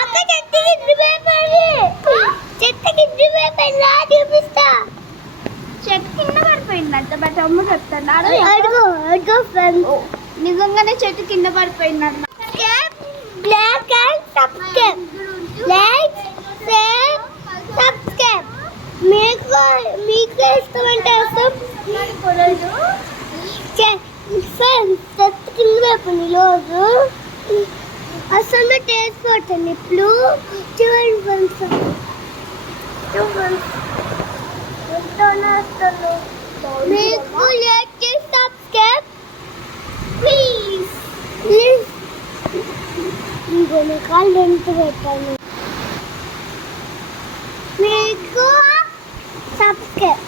అక్క చెట్టుకి చూపిస్తా. చెట్టు కింద పడిపోయిందంట బట్ అమ్మ చెప్తున్నారు. నిజంగానే చెట్టు కింద పడిపోయిందంట. Block and subscribe, like, share, subscribe. మీకు ఇష్టమంటే చెట్టు కింద పడిపోయింది రోజు. అసలు టేస్ట్ పోతుంది ఇప్పుడు. చూడండి మీకు లైక్ చేసి సబ్స్క్రైబ్ ప్లీజ్. ఇంకో కాళ్ళు ఎంత పెట్టాను. మీకు సబ్స్క్రైబ్.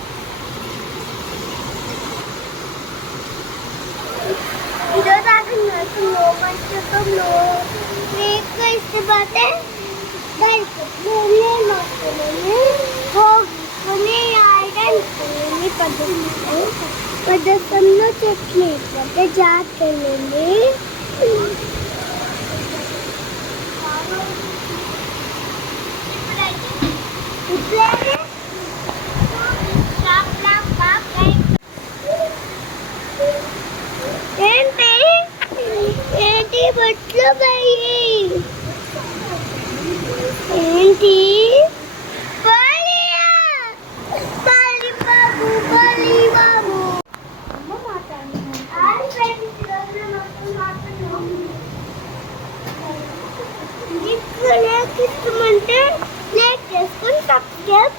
మీకు ఇష్టపడితే పద్ధతంలో చెట్లు ఇట్లంటే జాగ్రత్తలండి. ఏంటి ఏంటి బొట్లు పోయి ఏంటి ఇష్టమంటే లైక్ చేసుకొని సబ్స్క్రైబ్.